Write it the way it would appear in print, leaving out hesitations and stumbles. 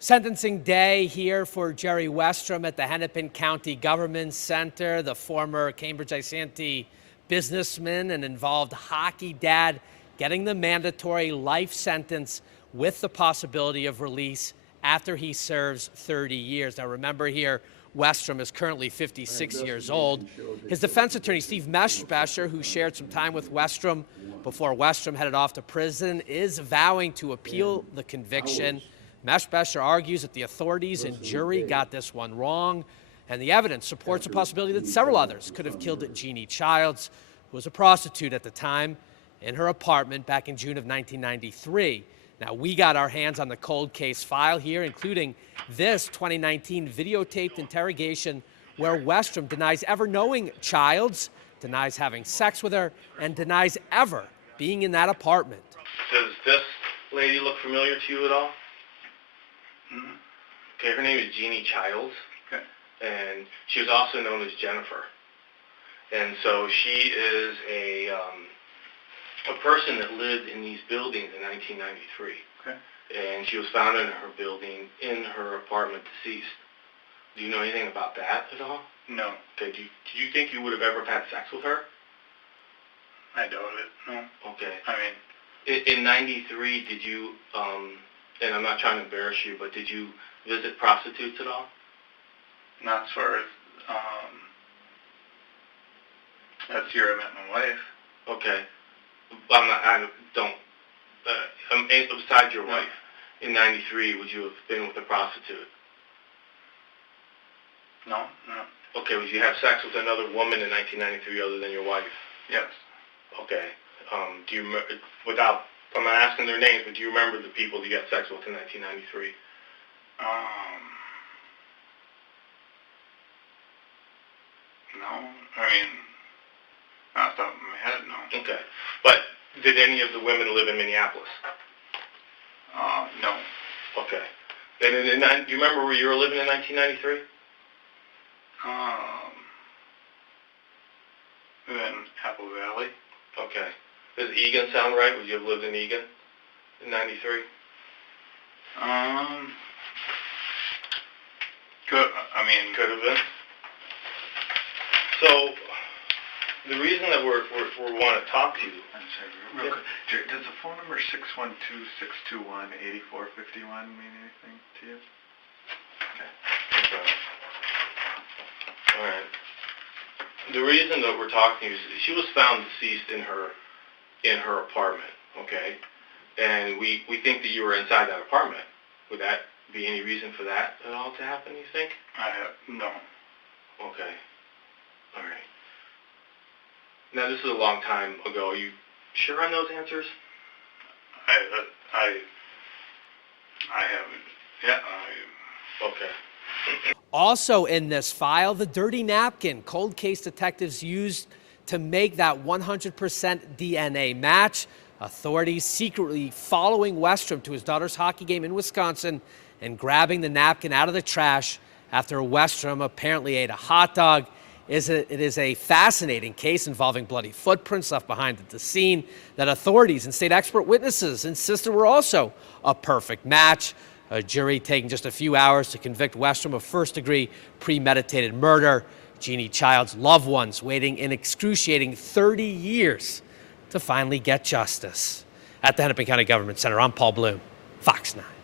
Sentencing day here for Jerry Westrom at the Hennepin County Government Center. The former Cambridge Isanti businessman and involved hockey dad getting the mandatory life sentence with the possibility of release after he serves 30 years. Now remember here, Westrom is currently 56 years old. His defense attorney, Steve Meshbesher, who shared some time with Westrom before Westrom headed off to prison, is vowing to appeal the conviction. Meshbesher argues that the authorities and jury got this one wrong, and the evidence supports the possibility that several others could have killed Jeanne Childs, who was a prostitute at the time, in her apartment back in June of 1993. Now, we got our hands on the cold case file here, including this 2019 videotaped interrogation where Westrom denies ever knowing Childs, denies having sex with her, and denies ever being in that apartment. Does this lady look familiar to you at all? Mm-hmm. Okay, her name is Jeanne Childs, Okay. and she was also known as Jennifer. And so she is a person that lived in these buildings in 1993. Okay. And she was found in her building, in her apartment, deceased. Do you know anything about that at all? No, Okay, do you think you would have ever had sex with her? I doubt it. No. Okay. I mean, In 93, did you, and I'm not trying to embarrass you, but did you visit prostitutes at all? not as far as, that's the year I met my wife. Okay. Besides your wife, in 93, would you have been with a prostitute? No, no. Okay, would you have sex with another woman in 1993 other than your wife? Yes. Okay. Do you, I'm not asking their names, but do you remember the people you had sex with in 1993? No. I mean, not off the top of my head, no. Okay. But did any of the women live in Minneapolis? No. Okay. Then do you remember where you were living in 1993? In Apple Valley. Okay. Does Egan sound right? Would you have lived in Egan in 93? Could have been. So, the reason that we want to talk to you. I'm sorry, real quick. Does the phone number 612-621-8451 mean anything to you? Okay. All right. The reason that we're talking to you is she was found deceased in her apartment, okay? And we think that you were inside that apartment. Would that be any reason for that at all to happen, you think? No. Okay. All right. Now, this is a long time ago. Are you sure on those answers? I haven't. Yeah. Okay. Also in this file, the dirty napkin cold case detectives used to make that 100% DNA match. Authorities secretly following Westrom to his daughter's hockey game in Wisconsin and grabbing the napkin out of the trash after Westrom apparently ate a hot dog. It is a fascinating case involving bloody footprints left behind at the scene that authorities and state expert witnesses insisted were also a perfect match. A jury taking just a few hours to convict Westrom of first-degree premeditated murder. Jeanne Childs' loved ones waiting in excruciating 30 years to finally get justice. At the Hennepin County Government Center, I'm Paul Bloom, Fox 9.